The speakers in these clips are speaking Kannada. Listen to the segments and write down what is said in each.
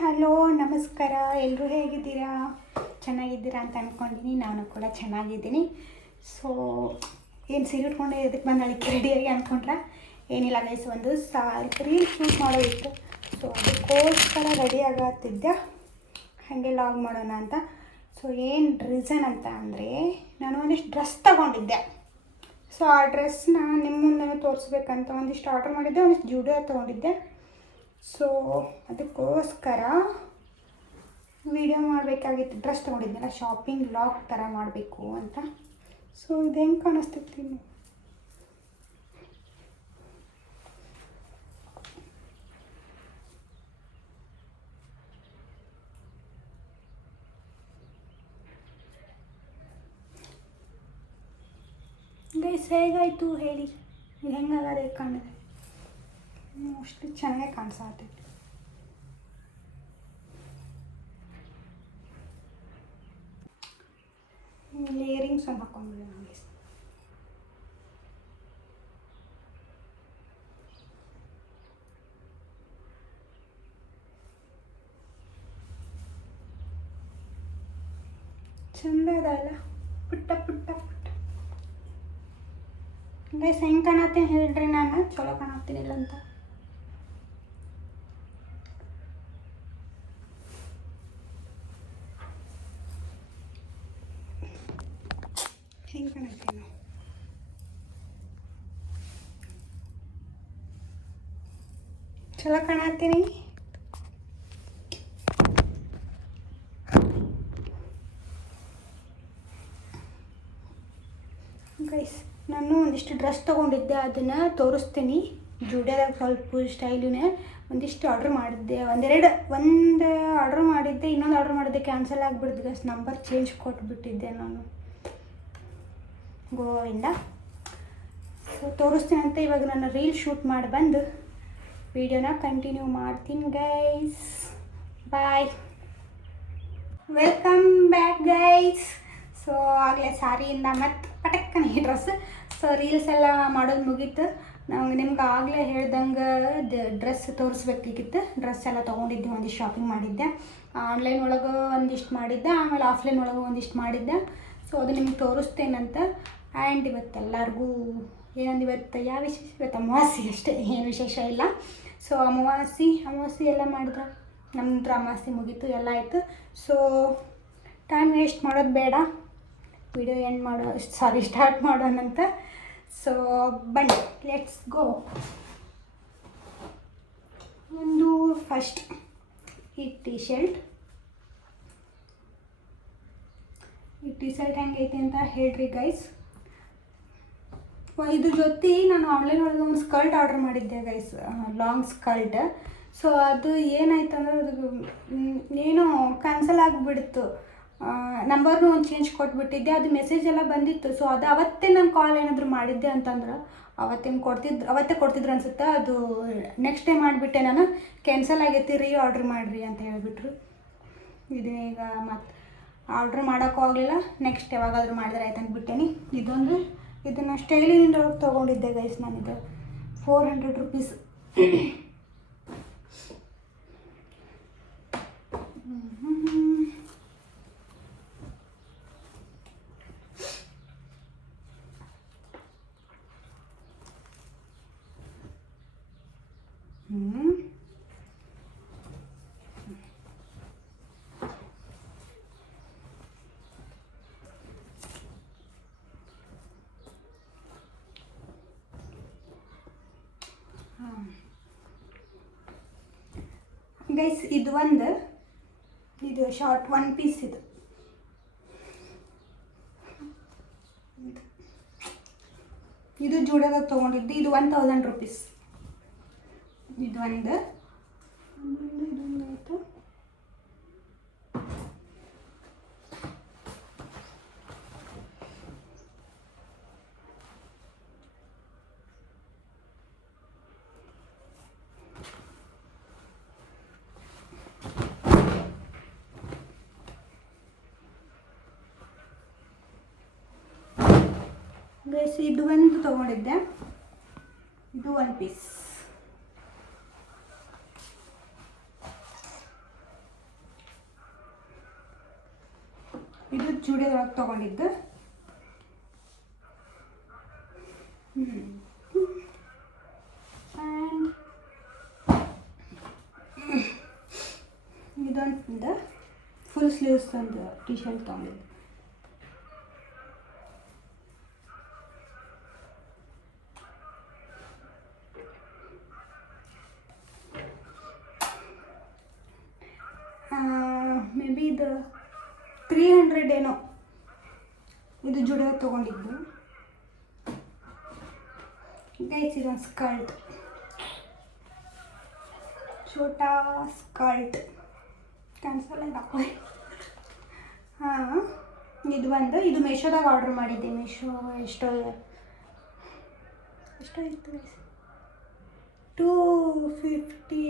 ಹಲೋ ನಮಸ್ಕಾರ. ಎಲ್ಲರೂ ಹೇಗಿದ್ದೀರಾ? ಚೆನ್ನಾಗಿದ್ದೀರಾ ಅಂತ ಅಂದ್ಕೊಂಡಿನಿ. ನಾನು ಕೂಡ ಚೆನ್ನಾಗಿದ್ದೀನಿ. ಸೊ ಏನು ಸೀರೆ ಉಟ್ಕೊಂಡು ಇದಕ್ಕೆ ಬಂದು ಅಳಿಕೆ ರೆಡಿಯಾಗಿ ಅಂದ್ಕೊಂಡ್ರೆ ಏನಿಲ್ಲ ಗೈಸ್, ಒಂದು ರೀಲ್ ಶೂಟ್ ಮಾಡೋದಿತ್ತು. ಸೊ ಅದಕ್ಕೋಸ್ಕರ ರೆಡಿ ಆಗತ್ತಿದ್ದೆ, ಹಾಗೆ ಲಾಗ್ ಮಾಡೋಣ ಅಂತ. ಸೊ ಏನು ರೀಸನ್ ಅಂತ ಅಂದರೆ, ನಾನು ಒಂದಿಷ್ಟು ಡ್ರೆಸ್ ತಗೊಂಡಿದ್ದೆ. ಸೊ ಆ ಡ್ರೆಸ್ನ ನಿಮ್ಮ ಮುಂದೆ ತೋರಿಸ್ಬೇಕಂತ ಒಂದಿಷ್ಟು ಆರ್ಡ್ರ್ ಮಾಡಿದ್ದೆ, ಒಂದಿಷ್ಟು ಜುಡಿಯೋ ತೊಗೊಂಡಿದ್ದೆ. ಸೊ ಅದಕ್ಕೋಸ್ಕರ ವಿಡಿಯೋ ಮಾಡಬೇಕಾಗಿತ್ತು. ಡ್ರೆಸ್ ತೊಗೊಂಡಿದ್ದೆಲ್ಲ ಶಾಪಿಂಗ್ ವ್ಲಾಗ್ ಥರ ಮಾಡಬೇಕು ಅಂತ. ಸೊ ಇದು ಹೆಂಗೆ ಕಾಣಿಸ್ತೈತಿ ಗೈಸ್, ಹೇಗಾಯಿತು ಹೇಳಿ. ಇದು ಹೆಂಗಾಗದೆ ಕಾಣಿದೆ? ಮೋಸ್ಟ್ಲಿ ಚೆನ್ನಾಗೇ ಕಾಣಿಸತ್ತೈತಿ. ಇಯರಿಂಗ್ಸ್ ಒಂದು ಹಾಕೊಂಡ್ಬಿಡಿ ನನಗೆ. ಚಂದ ಅದಲ್ಲ, ಪುಟ್ಟ ಪುಟ್ಟ ಪುಟ್ಟ. ಗೈಸ್ ಹೆಂಗೆ ಕಾಣತ್ತೀನಿ ಹೇಳ್ರಿ, ನಾನು ಚಲೋ ಕಾಣತ್ತೀನಿಲ್ಲ ಅಂತ. ಹೆಂಗೆ ಕಾಣತ್ತೀನಿ? ಚಲೋ ಕಾಣತ್ತೀನಿ. ಗೈಸ್ ನಾನು ಒಂದಿಷ್ಟು ಡ್ರೆಸ್ ತೊಗೊಂಡಿದ್ದೆ, ಅದನ್ನು ತೋರಿಸ್ತೀನಿ. ಜುಡಿಯೋದಾಗ ಸ್ವಲ್ಪ ಸ್ಟೈಲಿನೇ ಒಂದಿಷ್ಟು ಆರ್ಡ್ರ್ ಮಾಡಿದ್ದೆ. ಒಂದು ಆರ್ಡ್ರ್ ಮಾಡಿದ್ದೆ, ಇನ್ನೊಂದು ಆರ್ಡ್ರ್ ಮಾಡಿದ್ದೆ, ಕ್ಯಾನ್ಸಲ್ ಆಗಿಬಿಡ್ತು ಗೈಸ್. ನಂಬರ್ ಚೇಂಜ್ ಕೊಟ್ಬಿಟ್ಟಿದ್ದೆ ನಾನು, ಗೋವಿಂದ. ಸೊ ತೋರಿಸ್ತೀನಿ ಅಂತ ಇವಾಗ ನಾನು ರೀಲ್ ಶೂಟ್ ಮಾಡಿ ಬಂದು ವಿಡಿಯೋನ ಕಂಟಿನ್ಯೂ ಮಾಡ್ತೀನಿ ಗೈಸ್. ಬಾಯ್, ವೆಲ್ಕಮ್ ಬ್ಯಾಕ್ ಗೈಸ್. ಸೊ ಆಗಲೇ ಸಾರಿಯಿಂದ ಮತ್ತು ಪಟಕ್ಕನೆ ಡ್ರೆಸ್. ಸೊ ರೀಲ್ಸ್ ಎಲ್ಲ ಮಾಡೋದು ಮುಗೀತು. ನಿಮ್ಗೆ ಆಗಲೇ ಹೇಳ್ದಂಗೆ ಡ್ರೆಸ್ ತೋರಿಸ್ಬೇಕಾಗಿತ್ತು. ಡ್ರೆಸ್ ಎಲ್ಲ ತೊಗೊಂಡಿದ್ದೆ, ಒಂದಿಷ್ಟು ಶಾಪಿಂಗ್ ಮಾಡಿದ್ದೆ. ಆನ್ಲೈನ್ ಒಳಗೆ ಒಂದಿಷ್ಟು ಮಾಡಿದ್ದೆ, ಆಮೇಲೆ ಆಫ್ಲೈನ್ ಒಳಗೆ ಒಂದಿಷ್ಟು ಮಾಡಿದ್ದೆ. ಸೊ ಅದು ನಿಮ್ಗೆ ತೋರಿಸ್ತೇನಂತ. ಆ್ಯಂಡ್ ಇವತ್ತೆಲ್ಲರಿಗೂ ಏನಂದು, ಇವತ್ತು ಯಾವ ವಿಶೇಷ? ಇವತ್ತು ಅಮಾವಾಸ್ಯೆ ಅಷ್ಟೇ, ಏನು ವಿಶೇಷ ಇಲ್ಲ. ಸೊ ಅಮಾವಾಸ್ಯೆ ಎಲ್ಲ ಮಾಡಿದ್ರೆ ನಮ್ಮದು ಅಮಾವಾಸ್ಯೆ ಮುಗೀತು, ಎಲ್ಲ ಆಯಿತು. ಸೊ ಟೈಮ್ ವೇಸ್ಟ್ ಮಾಡೋದು ಬೇಡ, ವಿಡಿಯೋ ಸ್ಟಾರ್ಟ್ ಮಾಡೋಣಂತ. ಸೊ ಬನ್ನಿ, ಲೆಟ್ಸ್ ಗೋ. ಒಂದು ಫಸ್ಟ್ ಈ ಟೀ ಶರ್ಟ್ ಹೆಂಗೈತಿ ಅಂತ ಹೇಳ್ರಿ ಗೈಸ್. ಇದ್ರ ಜೊತೆ ನಾನು ಆನ್ಲೈನ್ ಒಳಗೆ ಒಂದು ಸ್ಕರ್ಟ್ ಆರ್ಡ್ರ್ ಮಾಡಿದ್ದೆ ಗೈಸ್, ಲಾಂಗ್ ಸ್ಕರ್ಟ್. ಸೊ ಅದು ಏನಾಯ್ತು ಅಂದ್ರೆ, ಅದು ಏನೋ ಕ್ಯಾನ್ಸಲ್ ಆಗಿಬಿಡ್ತು. ನಂಬರ್ನು ಒಂದು ಚೇಂಜ್ ಕೊಟ್ಬಿಟ್ಟಿದ್ದೆ, ಅದು ಮೆಸೇಜ್ ಎಲ್ಲ ಬಂದಿತ್ತು. ಸೊ ಅದು ಅವತ್ತೇ ನಾನು ಕಾಲ್ ಏನಾದರೂ ಮಾಡಿದ್ದೆ ಅಂತಂದ್ರೆ ಅವತ್ತೇ ಕೊಡ್ತಿದ್ರು ಅನ್ಸುತ್ತೆ. ಅದು ನೆಕ್ಸ್ಟ್ ಟೈಮ್ ಮಾಡಿಬಿಟ್ಟೆ ನಾನು, ಕ್ಯಾನ್ಸಲ್ ಆಗೈತಿ, ಆರ್ಡ್ರ್ ಮಾಡಿರಿ ಅಂತ ಹೇಳಿಬಿಟ್ರು. ಇದನ್ನೀಗ ಮತ್ತು ಆರ್ಡ್ರ್ ಮಾಡೋಕ್ಕೂ ಆಗಲಿಲ್ಲ. ನೆಕ್ಸ್ಟ್ ಯಾವಾಗಾದರೂ ಮಾಡಿದ್ರೆ ಆಯ್ತು ಅಂದ್ಬಿಟ್ಟೇನಿ. ಇದನ್ನು ಸ್ಟೈಲಿಂದ ತೊಗೊಂಡಿದ್ದೆ ಗೈಸ್ ನಾನಿದು, 400 ರೂಪೀಸ್. ಗೈಸ್ ಇದು ಶಾರ್ಟ್ 1 ಪೀಸ್. ಇದು ಜುಡಿಯೋದಾಗ ತೊಗೊಂಡಿದ್ದು. ಇದು 1000 ರೂಪೀಸ್. ಇದೊಂದು ಆಯಿತು. ಗೈಸ್ ಇದು ಒಂದು ತೊಗೊಂಡಿದ್ದೆ, ಇದು 1 ಪೀಸ್. ಇದು ಜುಡಿಯೋದೊಳಗೆ ತೊಗೊಂಡಿದ್ದು. ಆ್ಯಂಡ್ ಇದೊಂದು ಫುಲ್ ಸ್ಲೀವ್ಸ್ ಒಂದು ಟಿ ಶರ್ಟ್ ತೊಗೊಂಡಿದ್ದು. ಮೇ ಬಿ ಇದು 300 ಏನೋ. ಇದು ಜುಡಿಯೋ ತೊಗೊಂಡಿದ್ದು ಗೈಸ್. ಇದೊಂದು ಸ್ಕರ್ಟ್, ಛೋಟಾ ಸ್ಕರ್ಟ್ ಕ್ಯಾನ್ಸಲ್ ಆಗಿ ಹಾಂ. ಇದು ಮೀಶೋದಾಗ ಆರ್ಡ್ರ್ ಮಾಡಿದ್ದೆ. ಮೀಶೋ ಎಷ್ಟೋ ಇತ್ತು ಗೈಸ್, 250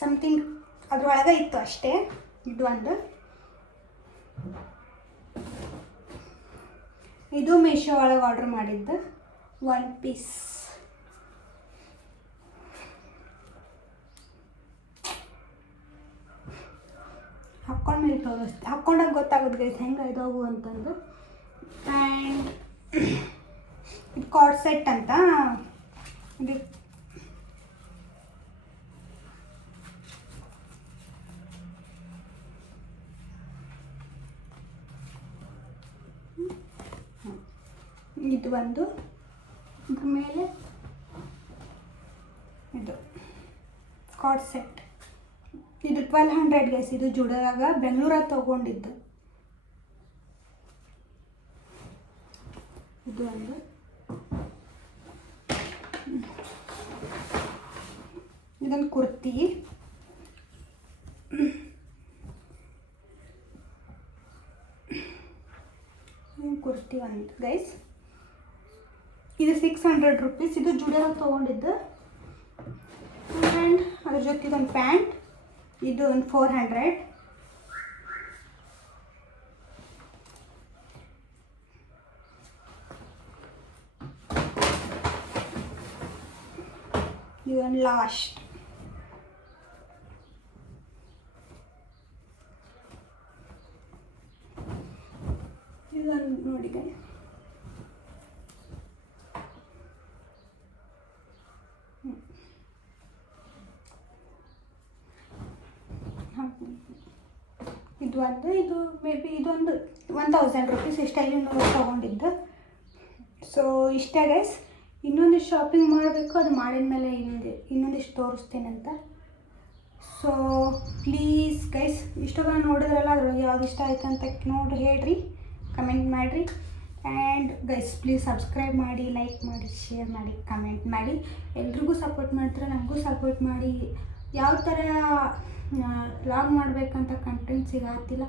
ಸಮಥಿಂಗ್ ಅದ್ರೊಳಗೆ ಇತ್ತು ಅಷ್ಟೇ. ಇದು ಮೀಶೋ ಒಳಗೆ ಆರ್ಡ್ರ್ ಮಾಡಿದ್ದು 1 ಪೀಸ್. ಹಾಕ್ಕೊಂಡ್ಮೇಲೆ ಹಾಕ್ಕೊಂಡಾಗ ಗೊತ್ತಾಗೋದು ಗೈಸ್ ಹೆಂಗೆ ಇದಾವು ಅಂತಂದು. ಆ್ಯಂಡ್ ಇದು ಕಾರ್ಡ್ ಸೆಟ್ ಅಂತ. ಇದು ಒಂದು ಇದ್ರ ಮೇಲೆ ಇದು ಕಾರ್ಡ್ ಸೆಟ್. ಇದು 1200 ಗೈಸ್. ಇದು ಜುಡಿಯೋದಾಗ ಬೆಂಗಳೂರಾಗ ತೊಗೊಂಡಿದ್ದು. ಇದು ಒಂದು ಇದೊಂದು ಕುರ್ತಿ. ಕುರ್ತಿ ಒಂದು ಗೈಸ್. ಇದು 600 ರೂಪೀಸ್. ಇದು ಜುಡಿಯೋದಾಗ ತೊಗೊಂಡಿದ್ದು. ಆ್ಯಂಡ್ ಅದ್ರ ಜೊತೆ ಇದೊಂದು ಪ್ಯಾಂಟ್. ಇದು ಒಂದು 400. ಇದೊಂದು ಲಾಸ್ಟ್. ಇದೊಂದು ನೋಡಿ ಗೈಸ್. ಇದು ಮೇ ಬಿ ಇದೊಂದು 1000 ರೂಪೀಸ್ ಇಷ್ಟೈಲಿ ತೊಗೊಂಡಿದ್ದು. ಸೊ ಇಷ್ಟೇ ಗೈಸ್. ಇನ್ನೊಂದಿಷ್ಟು ಶಾಪಿಂಗ್ ಮಾಡಬೇಕು, ಅದು ಮಾಡಿದ ಮೇಲೆ ಇನ್ನೊಂದಿಷ್ಟು ತೋರಿಸ್ತೇನಂತ. ಸೊ ಪ್ಲೀಸ್ ಗೈಸ್, ಇಷ್ಟೊಂದು ನೋಡಿದ್ರಲ್ಲ, ಅದ್ರೊಳಗೆ ಯಾವ್ದು ಇಷ್ಟ ಆಯ್ತು ಅಂತ ನೋಡಿ ಹೇಳ್ರಿ, ಕಮೆಂಟ್ ಮಾಡಿರಿ. ಆ್ಯಂಡ್ ಗೈಸ್ ಪ್ಲೀಸ್ ಸಬ್ಸ್ಕ್ರೈಬ್ ಮಾಡಿ, ಲೈಕ್ ಮಾಡಿ, ಶೇರ್ ಮಾಡಿ, ಕಮೆಂಟ್ ಮಾಡಿ. ಎಲ್ರಿಗೂ ಸಪೋರ್ಟ್ ಮಾಡ್ತಾರೆ, ನಮಗೂ ಸಪೋರ್ಟ್ ಮಾಡಿ. ಯಾವ ಥರ ವ್ಲಾಗ್ ಮಾಡಬೇಕಂತ ಕಂಟೆಂಟ್ ಸಿಗತ್ತಿಲ್ಲ,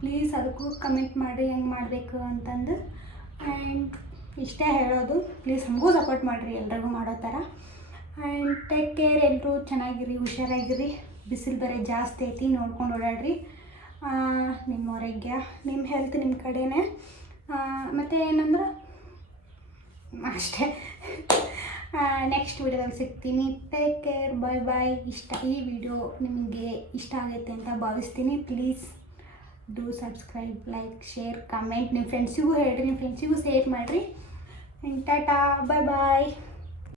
ಪ್ಲೀಸ್ ಅದಕ್ಕೂ ಕಮೆಂಟ್ ಮಾಡಿ ಹೆಂಗೆ ಮಾಡಬೇಕು ಅಂತಂದು. ಆ್ಯಂಡ್ ಇಷ್ಟೇ ಹೇಳೋದು, ಪ್ಲೀಸ್ ನಮಗೂ ಸಪೋರ್ಟ್ ಮಾಡಿರಿ ಎಲ್ರಿಗೂ ಮಾಡೋ ಥರ. And take care. ಎಲ್ಲರೂ ಚೆನ್ನಾಗಿರಿ, ಹುಷಾರಾಗಿರಿ. ಬಿಸಿಲು ಬೇರೆ ಜಾಸ್ತಿ ಐತಿ, ನೋಡ್ಕೊಂಡು ಓಡಾಡ್ರಿ. ನಿಮ್ಮ ಆರೋಗ್ಯ, ನಿಮ್ಮ ಹೆಲ್ತ್ ನಿಮ್ಮ ಕಡೆನೇ. ಮತ್ತು ಏನಂದ್ರೆ ಅಷ್ಟೇ. ನೆಕ್ಸ್ಟ್ ವಿಡಿಯೋದಲ್ಲಿ ಸಿಗ್ತೀನಿ. ಟೇಕ್ ಕೇರ್, ಬಾಯ್ ಬಾಯ್. ಈ ವಿಡಿಯೋ ನಿಮಗೆ ಇಷ್ಟ ಆಗೈತೆ ಅಂತ ಭಾವಿಸ್ತೀನಿ. Please do subscribe, like, share, comment. ನಿಮ್ಮ ಫ್ರೆಂಡ್ಸಿಗೂ ಹೇಳಿರಿ, ನಿಮ್ಮ ಫ್ರೆಂಡ್ಸಿಗೂ ಶೇರ್ ಮಾಡಿರಿ. ಟಾಟಾ, ಬಾಯ್ ಬಾಯ್.